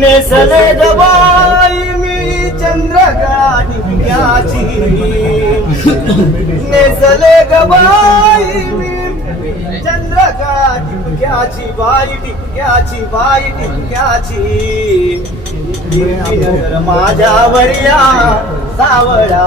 नेसले गवाई मी चंद्रकाची नेसले गवाई मी चंद्रका टिपक्याची बाई टिपक्याची बाई टिपक्याची माझ्या वरिया सावळा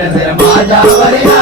நசர மாஜா வரையா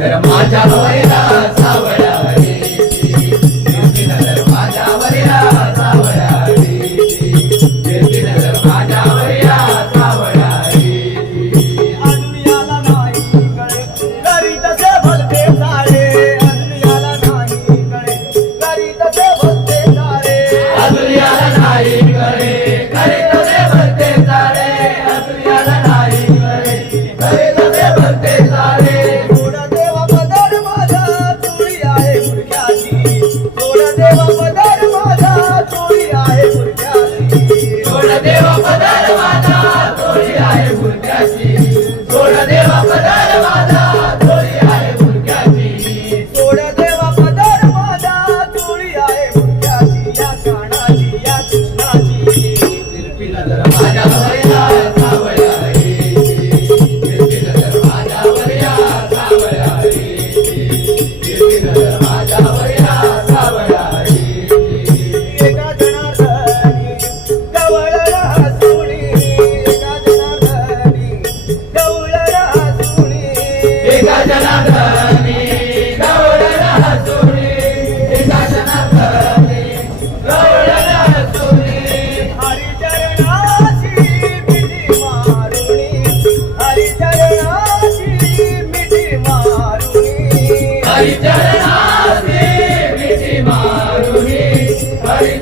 माझ्या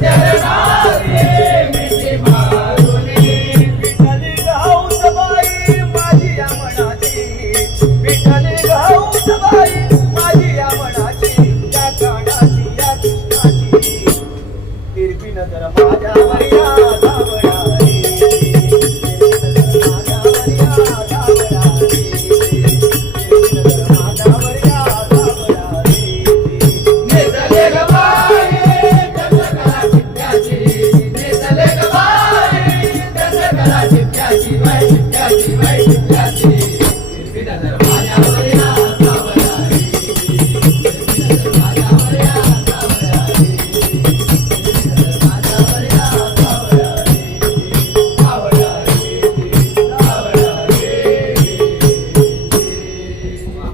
Yeah. Gracias.